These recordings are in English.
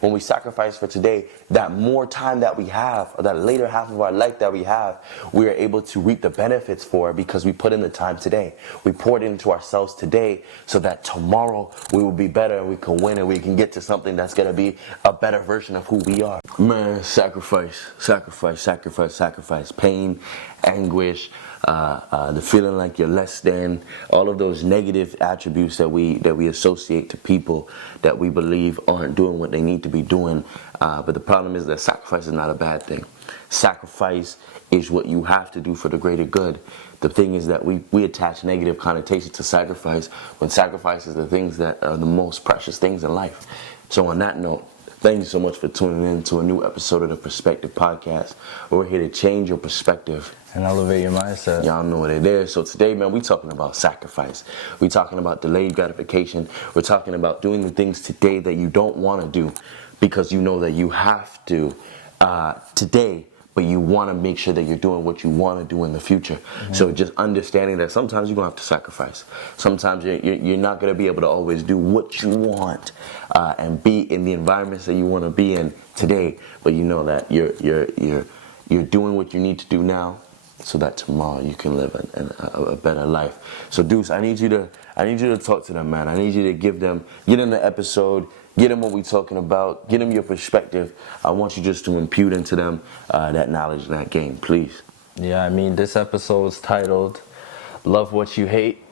When we sacrifice for today, that more time that we have, or that later half of our life that we have, we are able to reap the benefits for because we put in the time today. We poured into ourselves today so that tomorrow we will be better and we can win and we can get to something that's going to be a better version of who we are. Man, sacrifice. Pain, anguish, the feeling like you're less than, all of those negative attributes that we associate to people that we believe aren't doing what they need to be doing. But the problem is that sacrifice is not a bad thing. Sacrifice is what you have to do for the greater good. The thing is that we attach negative connotations to sacrifice when sacrifice is the things that are the most precious things in life. So on that note, thank you so much for tuning in to a new episode of the Perspective Podcast. We're here to change your perspective and elevate your mindset. Y'all know what it is. So today, man, we talking about sacrifice. We talking about delayed gratification. We're talking about doing the things today that you don't want to do because you know that you have to today, but you want to make sure that you're doing what you want to do in the future. Mm-hmm. So just understanding that sometimes you're going to have to sacrifice. Sometimes you're not going to be able to always do what you want and be in the environments that you want to be in today, but you know that you're doing what you need to do now so that tomorrow you can live a better life. So Deuce, I need you to talk to them, man. I need you to get them the episode, get them what we're talking about, get them your perspective. I want you just to impute into them that knowledge and that game, please. Yeah, I mean, this episode is titled Love What You Hate.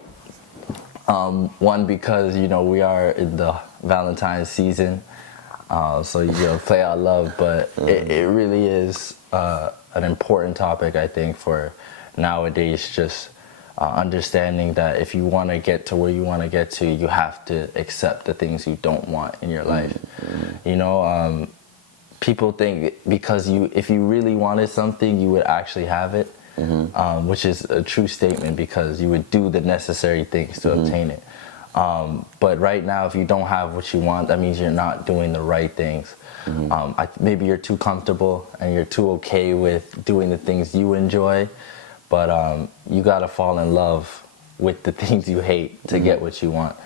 One, because, we are in the Valentine's season, so, play out love, but it really is an important topic, I think, for nowadays, just understanding that if you want to get to where you want to get to, you have to accept the things you don't want in your life. Mm-hmm. People think because if you really wanted something, you would actually have it, mm-hmm. Which is a true statement because you would do the necessary things to mm-hmm. obtain it. But right now, if you don't have what you want, that means you're not doing the right things. Mm-hmm. Maybe you're too comfortable and you're too okay with doing the things you enjoy, but you gotta fall in love with the things you hate to mm-hmm. get what you want.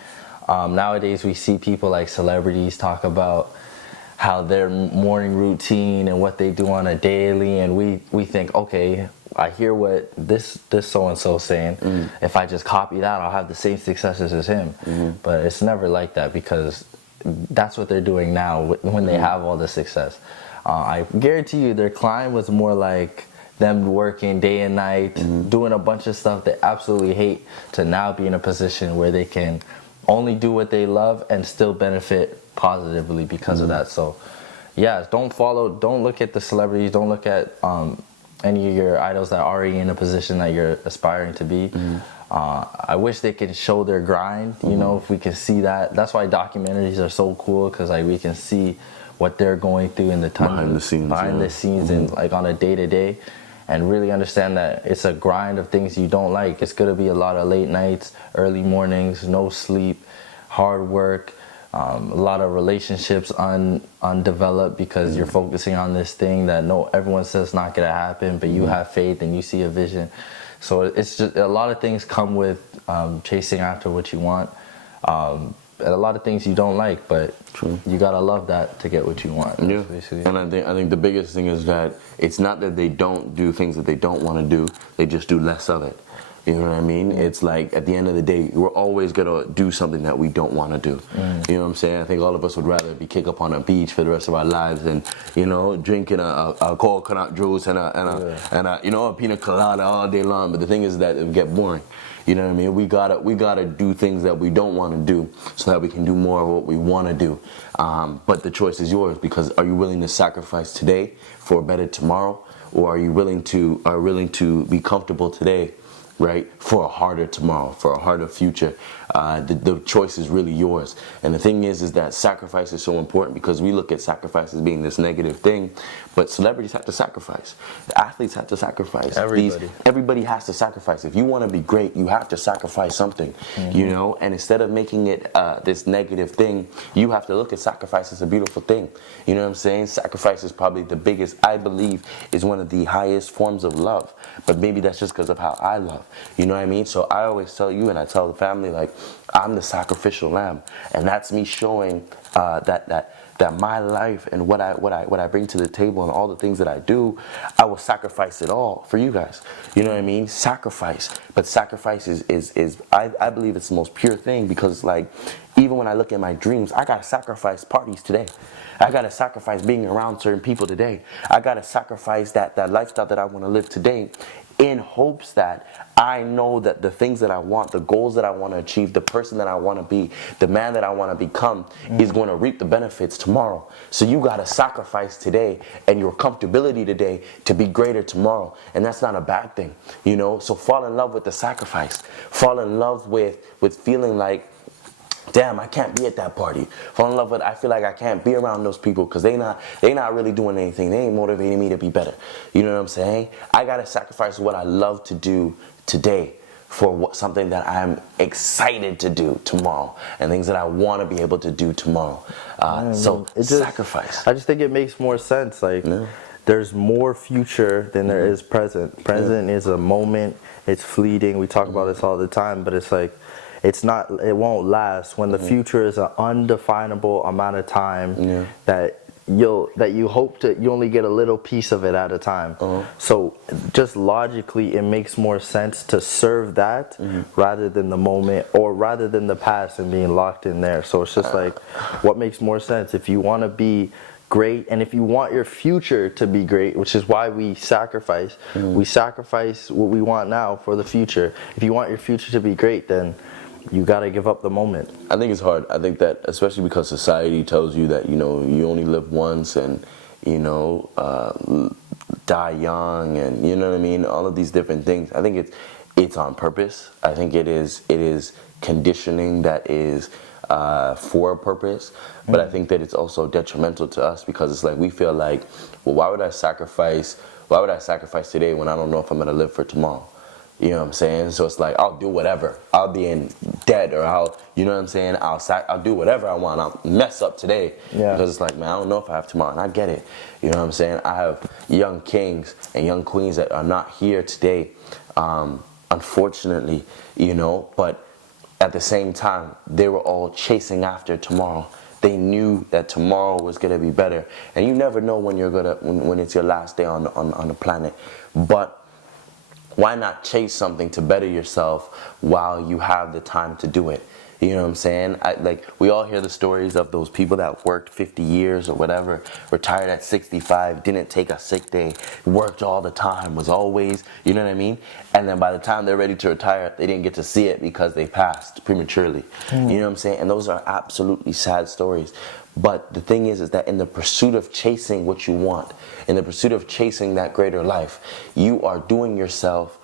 Nowadays, we see people like celebrities talk about how their morning routine and what they do on a daily, and we think, okay, I hear what this so-and-so saying. Mm-hmm. If I just copy that, I'll have the same successes as him. Mm-hmm. But it's never like that because that's what they're doing now when they have all the success. I guarantee you their climb was more like them working day and night, mm-hmm. doing a bunch of stuff they absolutely hate to now be in a position where they can only do what they love and still benefit positively because mm-hmm. of that. So yeah, don't look at the celebrities, don't look at any of your idols that are already in a position that you're aspiring to be. Mm-hmm. I wish they could show their grind, mm-hmm. If we can see that. That's why documentaries are so cool, because we can see what they're going through in the time behind the scenes mm-hmm. and on a day-to-day, and really understand that it's a grind of things you don't like. It's gonna be a lot of late nights, early mornings, no sleep, hard work, a lot of relationships undeveloped because mm-hmm. you're focusing on this thing that everyone says not gonna happen, but you mm-hmm. have faith and you see a vision. So it's just a lot of things come with chasing after what you want, and a lot of things you don't like, but true. You gotta love that to get what you want. Yeah, basically. And I think the biggest thing is that it's not that they don't do things that they don't want to do; they just do less of it. You know what I mean? It's like at the end of the day, we're always gonna do something that we don't want to do. Mm. You know what I'm saying? I think all of us would rather be kicked up on a beach for the rest of our lives and drinking a coconut juice and a pina colada all day long. But the thing is that it would get boring. You know what I mean? We gotta do things that we don't want to do so that we can do more of what we want to do. But the choice is yours, because are you willing to sacrifice today for a better tomorrow, or are you willing to be comfortable today, right, for a harder tomorrow, for a harder future? The choice is really yours. And the thing is that sacrifice is so important, because we look at sacrifice as being this negative thing, but celebrities have to sacrifice. The athletes have to sacrifice. Everybody has to sacrifice. If you want to be great, you have to sacrifice something, mm-hmm. And instead of making it this negative thing, you have to look at sacrifice as a beautiful thing. You know what I'm saying? Sacrifice is probably the biggest, I believe, is one of the highest forms of love. But maybe that's just because of how I love. You know what I mean? So I always tell you, and I tell the family, like, I'm the sacrificial lamb, and that's me showing that that my life and what I bring to the table and all the things that I do, I will sacrifice it all for you guys. You know what I mean? Sacrifice. But sacrifice is I believe it's the most pure thing, because like, even when I look at my dreams, I gotta sacrifice parties today. I gotta sacrifice being around certain people today. I gotta sacrifice that lifestyle that I want to live today, in hopes that I know that the things that I want, the goals that I want to achieve, the person that I want to be, the man that I want to become, is going to reap the benefits tomorrow. So you got to sacrifice today and your comfortability today to be greater tomorrow. And that's not a bad thing, you know? So fall in love with the sacrifice. Fall in love with feeling like, damn, I can't be at that party. Fall in love with, I feel like I can't be around those people because they not really doing anything. They ain't motivating me to be better. You know what I'm saying? I got to sacrifice what I love to do today for something that I'm excited to do tomorrow, and things that I want to be able to do tomorrow. So sacrifice. I just think it makes more sense. Like, there's more future than there is present. Present is a moment. It's fleeting. We talk about this all the time, but it's like, it won't last. When the future is an undefinable amount of time that you hope to, you only get a little piece of it at a time. So just logically, it makes more sense to serve that rather than the moment, or rather than the past and being locked in there. So it's just like, what makes more sense? If you want to be great, and if you want your future to be great, which is why we sacrifice what we want now for the future. If you want your future to be great, then you got to give up the moment. I think it's hard. I think that, especially because society tells you that, you know, you only live once, and, you know, die young, and, you know what I mean, all of these different things. I think it's on purpose. I think it is conditioning that is for a purpose, but I think that it's also detrimental to us, because it's like, we feel like, well, why would I sacrifice today when I don't know if I'm going to live for tomorrow? You know what I'm saying? So it's like, I'll do whatever. I'll be in debt, or you know what I'm saying? I'll do whatever I want. I'll mess up today. Because it's like, man, I don't know if I have tomorrow. And I get it. You know what I'm saying? I have young kings and young queens that are not here today, unfortunately, you know, but at the same time, they were all chasing after tomorrow. They knew that tomorrow was gonna be better. And you never know when when it's your last day on the planet. But why not chase something to better yourself while you have the time to do it? You know what I'm saying? Like, we all hear the stories of those people that worked 50 years or whatever, retired at 65, didn't take a sick day, worked all the time, was always, you know what I mean? And then by the time they're ready to retire, they didn't get to see it because they passed prematurely. You know what I'm saying? And those are absolutely sad stories. But the thing is that in the pursuit of chasing what you want, in the pursuit of chasing that greater life, you are doing yourself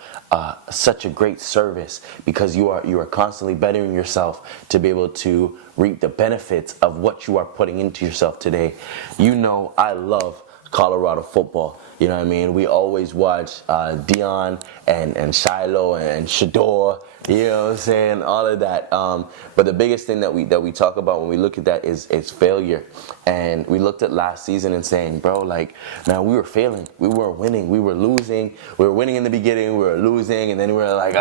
such a great service, because you are constantly bettering yourself to be able to reap the benefits of what you are putting into yourself today. You know, I love Colorado football. You know what I mean? We always watch Dion and Shiloh and Shador. You know what I'm saying? All of that. But the biggest thing that we talk about when we look at that is failure. And we looked at last season and saying, bro, like, man, we were failing. We weren't winning. We were losing. We were winning in the beginning. We were losing. And then we were like,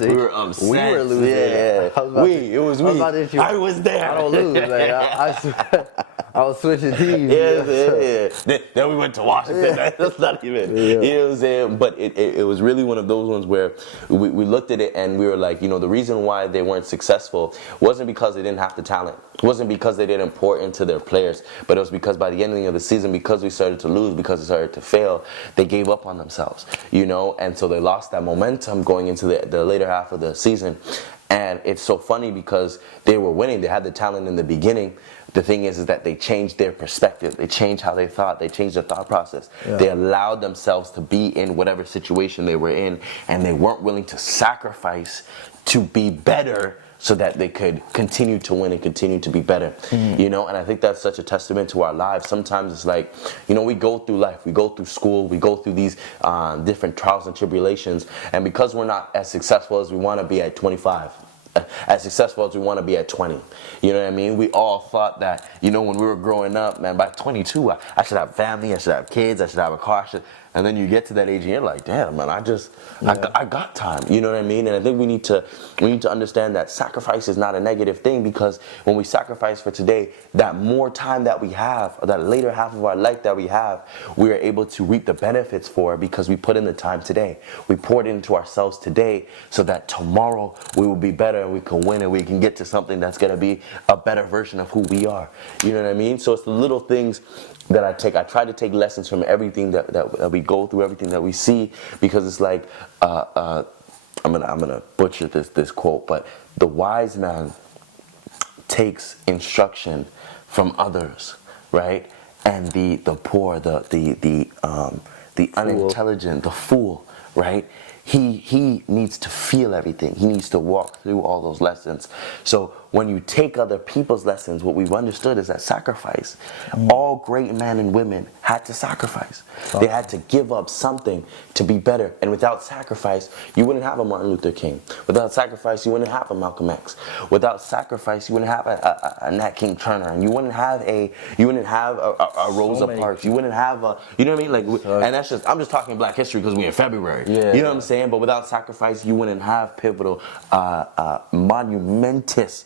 we were upset. We were losing. It was we. I was there. I don't lose. Like, I was switching teams. Yeah. Then we went to Washington. That's not even, you know what I'm saying? But it was really one of those ones where we looked at it and we were like, you know, the reason why they weren't successful wasn't because they didn't have the talent. It wasn't because they didn't pour into their players, but it was because by the ending of the season, because we started to lose, because we started to fail, they gave up on themselves, you know? And so they lost that momentum going into the later half of the season. And it's so funny because they were winning. They had the talent in the beginning. The thing is that they changed their perspective. They changed how they thought. They changed their thought process. They allowed themselves to be in whatever situation they were in, and they weren't willing to sacrifice to be better so that they could continue to win and continue to be better. You know, and I think that's such a testament to our lives. Sometimes it's like, you know, we go through life, we go through school, we go through these different trials and tribulations, and because we're not as successful as we want to be at 25, as successful as we want to be at 20. You know what I mean? We all thought that, you know, when we were growing up, man, by 22, I should have family, I should have kids, I should have a car. and then you get to that age and you're like, damn, man, I got time. You know what I mean? And I think we need to understand that sacrifice is not a negative thing, because when we sacrifice for today, that more time that we have, or that later half of our life that we have, we are able to reap the benefits for, because we put in the time today. We poured into ourselves today, so that tomorrow we will be better and we can win and we can get to something that's going to be a better version of who we are. You know what I mean? So it's the little things that I take. I try to take lessons from everything that we go through, everything that we see, because it's like, I'm gonna butcher this quote, but the wise man takes instruction from others, right? And the poor, the unintelligent, the fool, right? He needs to feel everything. He needs to walk through all those lessons. So when you take other people's lessons, what we've understood is that sacrifice. All great men and women had to sacrifice. They had to give up something to be better. And without sacrifice, you wouldn't have a Martin Luther King. Without sacrifice, you wouldn't have a Malcolm X. Without sacrifice, you wouldn't have a Nat King Turner. And you wouldn't have a Rosa Parks. You wouldn't have a, you know what I mean? Like, and that's just, I'm just talking Black history because we're in February. Yeah. You know what I'm saying? But without sacrifice, you wouldn't have pivotal, monumentous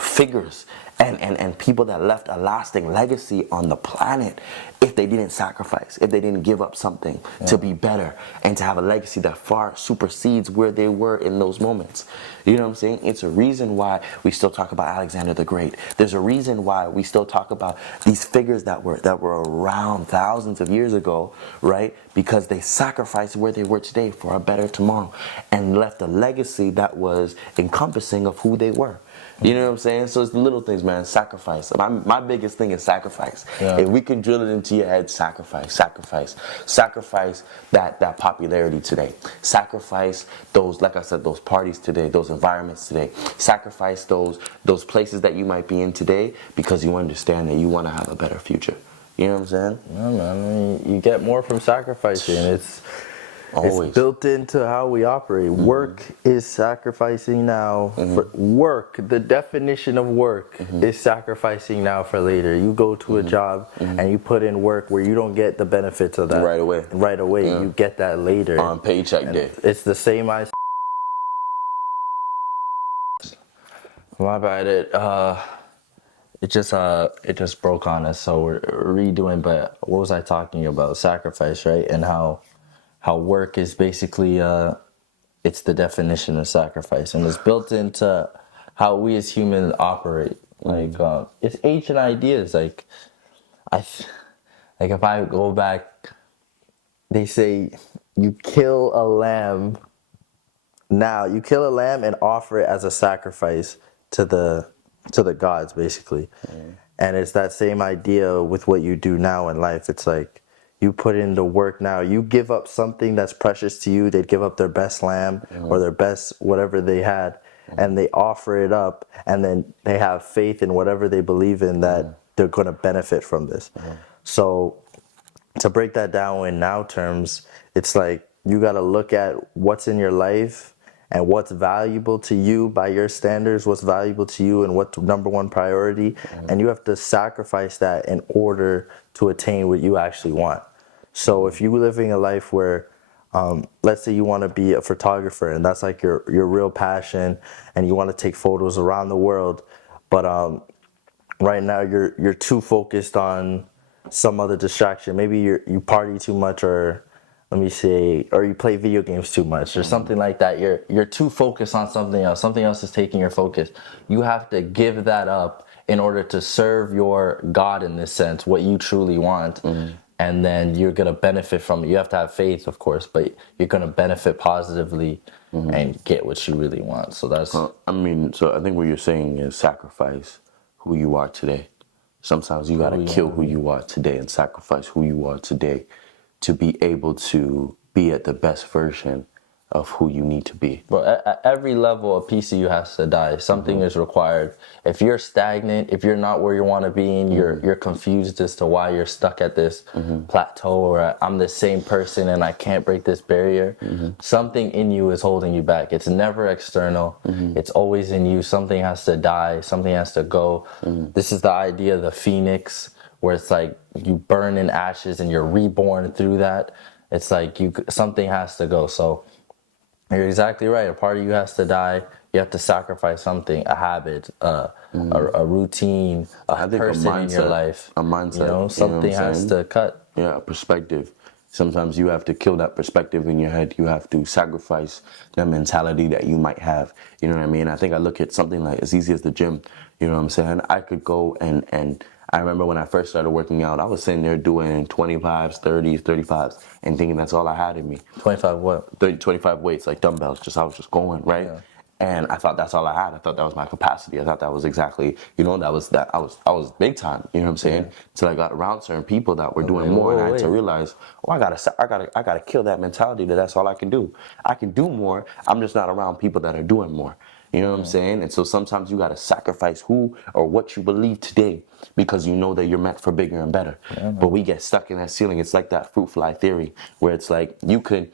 figures and people that left a lasting legacy on the planet, if they didn't sacrifice, if they didn't give up something to be better and to have a legacy that far supersedes where they were in those moments. You know what I'm saying? It's a reason why we still talk about Alexander the Great. There's a reason why we still talk about these figures that were around thousands of years ago, right? Because they sacrificed where they were today for a better tomorrow and left a legacy that was encompassing of who they were. You know what I'm saying? So it's the little things, man. Sacrifice. My biggest thing is sacrifice. Yeah. If we can drill it into your head, sacrifice. Sacrifice that popularity today. Sacrifice those, like I said, those parties today, those environments today. Sacrifice those places that you might be in today, because you understand that you want to have a better future. You know what I'm saying? Yeah, man. I mean, you get more from sacrificing. It's built into how we operate. Work is sacrificing now. For work, the definition of work is sacrificing now for later. You go to a job and you put in work where you don't get the benefits of that right away. Yeah. You get that later on paycheck day. It's the same. My bad. It just broke on us, so we're redoing. But what was I talking about? Sacrifice, right? And how work is basically it's the definition of sacrifice, and it's built into how we as humans operate. Like it's ancient ideas. Like if I go back, they say you kill a lamb. Now you kill a lamb and offer it as a sacrifice to the gods, basically. And it's that same idea with what you do now in life. It's like, you put in the work now. You give up something that's precious to you. They'd give up their best lamb or their best whatever they had, and they offer it up, and then they have faith in whatever they believe in that they're going to benefit from this. So to break that down in now terms, it's like you got to look at what's in your life and what's valuable to you by your standards, what's valuable to you and what's number one priority. And you have to sacrifice that in order to attain what you actually want. So if you're living a life where, let's say you want to be a photographer and that's like your real passion and you want to take photos around the world, but right now you're too focused on some other distraction. Maybe you party too much, or let me say, or you play video games too much or something like that. You're too focused on something else. Something else is taking your focus. You have to give that up in order to serve your God in this sense, what you truly want. And then you're going to benefit from it. You have to have faith, of course, but you're going to benefit positively and get what you really want. So that's... so I think what you're saying is sacrifice who you are today. Sometimes you got to kill who you are today and sacrifice who you are today to be able to be at the best version of who you need to be. But at every level, a piece of you has to die. Something is required. If you're stagnant, if you're not where you want to be, and you're confused as to why you're stuck at this plateau, or I'm the same person and I can't break this barrier, something in you is holding you back. It's never external. It's always in you. Something has to die. Something has to go. This is the idea of the phoenix, where it's like you burn in ashes and you're reborn through that. it's like something has to go. So you're exactly right. A part of you has to die. You have to sacrifice something, a habit, a routine, I a think person in your life. a mindset. You know, You know what I'm something has saying? to cut. Yeah, a perspective. Sometimes you have to kill that perspective in your head. You have to sacrifice the mentality that you might have. You know what I mean? I think I look at something like as easy as the gym. You know what I'm saying? I could go and I remember when I first started working out, I was sitting there doing 25s, 30s, 35s, and thinking that's all I had in me. 25 what? 30, 25 weights, like dumbbells. I was just going, right? Yeah. And I thought that's all I had. I thought that was my capacity. I thought that was exactly, that was that. I was big time. You know what I'm saying? Till I got around certain people that were doing like, more, and I whoa, had to wait. realize, I gotta kill that mentality that that's all I can do. I can do more. I'm just not around people that are doing more. You know what I'm saying? And so sometimes you gotta sacrifice who or what you believe today because you know that you're meant for bigger and better. But we get stuck in that ceiling. It's like that fruit fly theory, where it's like you put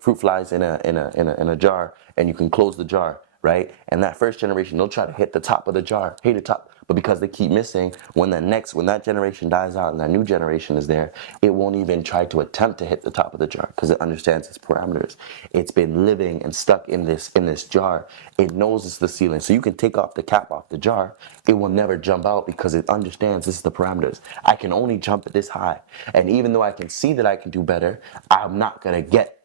fruit flies in a jar, and you can close the jar, right? And that first generation, they'll try to hit the top of the jar, hit the top, but because they keep missing, when that generation dies out and that new generation is there, it won't even try to attempt to hit the top of the jar because it understands its parameters. It's been living and stuck in this jar. It knows it's the ceiling. So you can take off the cap off the jar, it will never jump out because it understands this is the parameters. I can only jump this high. And even though I can see that I can do better, I'm not gonna get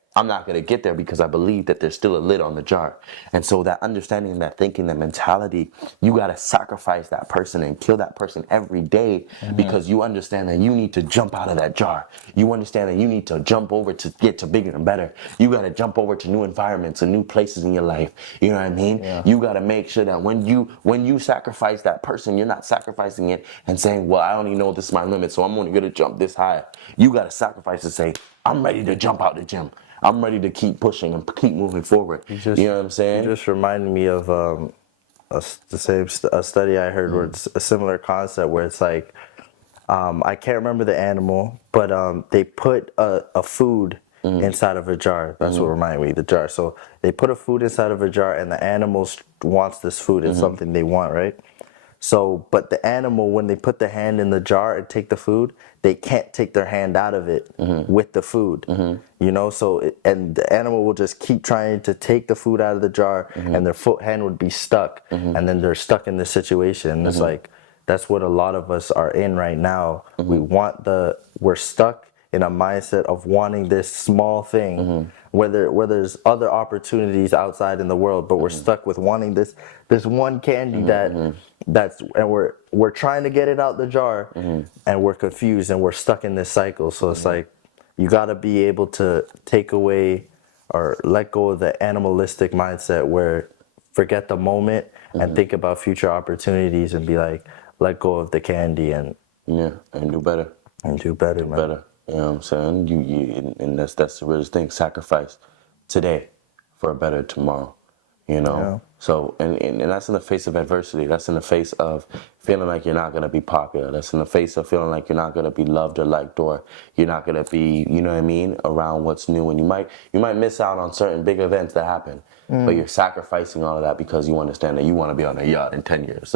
there because I believe that there's still a lid on the jar. And so that understanding, that thinking, that mentality, you got to sacrifice that person and kill that person every day because you understand that you need to jump out of that jar. You understand that you need to jump over to get to bigger and better. You got to jump over to new environments and new places in your life. You know what I mean? Yeah. You got to make sure that when you sacrifice that person, you're not sacrificing it and saying, well, I only know this is my limit, so I'm only going to jump this high. You got to sacrifice and say, I'm ready to jump out the gym. I'm ready to keep pushing and keep moving forward. You know what I'm saying? You just reminded me of a study I heard where it's a similar concept where it's like, I can't remember the animal, but they put a food inside of a jar. That's what reminded me, the jar. So they put a food inside of a jar and the animal wants this food. It's something they want, right? So, but the animal, when they put the hand in the jar and take the food, they can't take their hand out of it with the food, you know? So, and the animal will just keep trying to take the food out of the jar and their hand would be stuck. And then they're stuck in this situation. And it's like, that's what a lot of us are in right now. We're stuck in a mindset of wanting this small thing, where there's other opportunities outside in the world, but we're stuck with wanting this one candy and we're trying to get it out the jar, and we're confused and we're stuck in this cycle. So it's like you got to be able to take away or let go of the animalistic mindset where forget the moment and think about future opportunities and be like, let go of the candy and do better. And do better, man. Better. You know what I'm saying? And that's the realest thing. Sacrifice today for a better tomorrow. You know? Yeah. So and that's in the face of adversity. That's in the face of feeling like you're not gonna be popular. That's in the face of feeling like you're not gonna be loved or liked, or you're not gonna be, you know what I mean, around what's new. And you might miss out on certain big events that happen. But you're sacrificing all of that because you understand that you want to be on a yacht in 10 years.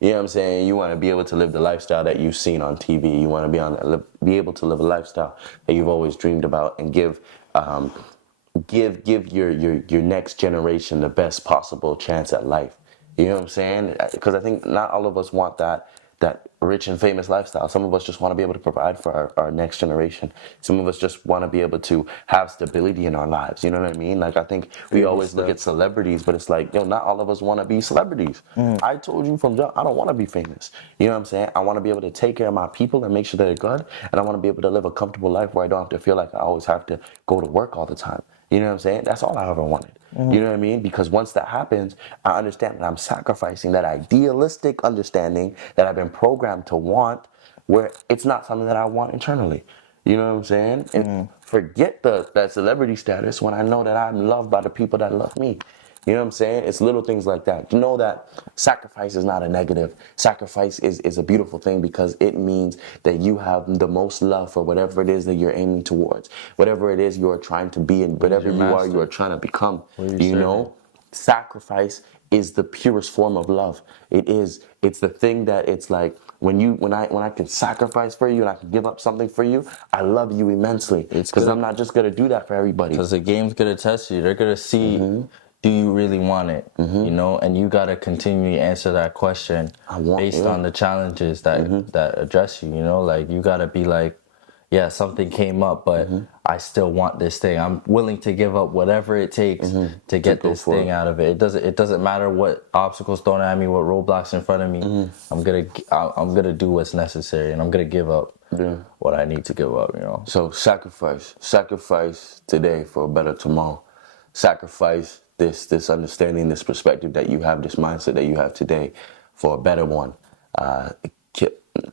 You know what I'm saying? You want to be able to live the lifestyle that you've seen on TV. You want to be able to live a lifestyle that you've always dreamed about, and give your next generation the best possible chance at life. You know what I'm saying? Because I think not all of us want that rich and famous lifestyle. Some of us just want to be able to provide for our next generation. Some of us just want to be able to have stability in our lives. You know what I mean? Like, I think we always look at celebrities, but it's like, not all of us want to be celebrities. I told you from jump, I don't want to be famous. You know what I'm saying? I want to be able to take care of my people and make sure they're good. And I want to be able to live a comfortable life where I don't have to feel like I always have to go to work all the time. You know what I'm saying? That's all I ever wanted. You know what I mean? Because once that happens, I understand that I'm sacrificing that idealistic understanding that I've been programmed to want, where it's not something that I want internally. You know what I'm saying? And forget that celebrity status when I know that I'm loved by the people that love me. You know what I'm saying? It's little things like that. You know that sacrifice is not a negative. Sacrifice is a beautiful thing because it means that you have the most love for whatever it is that you're aiming towards, whatever it is you're trying to be, and whatever you are trying to become. You know, sacrifice is the purest form of love. It's the thing that it's like when I can sacrifice for you and I can give up something for you, I love you immensely. It's because good. I'm not just gonna do that for everybody. Because the game's gonna test you. They're gonna see, do you really want it? You know, and you gotta continually answer that question based on the challenges that address you. You know, like you gotta be like, yeah, something came up, but I still want this thing. I'm willing to give up whatever it takes to get this thing out of it. It doesn't matter what obstacles thrown at me, what roadblocks in front of me. I'm gonna do what's necessary, and I'm gonna give up what I need to give up. You know. So sacrifice today for a better tomorrow. Sacrifice this understanding, this perspective that you have, this mindset that you have today, for a better one. I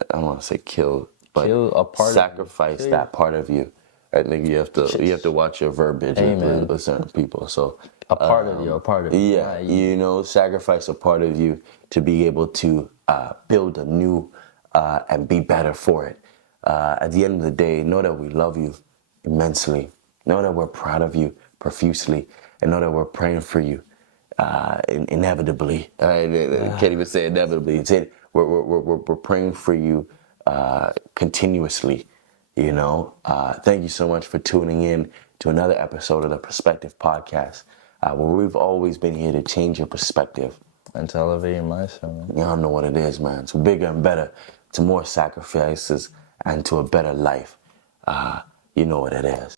don't want to say kill, but Kill a part sacrifice that part of you. I think you have to watch your verbiage with certain people. So a part of you. Yeah, you know, sacrifice a part of you to be able to build a new and be better for it. At the end of the day, know that we love you immensely. Know that we're proud of you profusely, and know that we're praying for you inevitably. I can't even say inevitably. We're praying for you continuously. You know, thank you so much for tuning in to another episode of the Perspective Podcast, where we've always been here to change your perspective and to elevate your mindset. You don't know what it is, man. To bigger and better, to more sacrifices, and to a better life. You know what it is.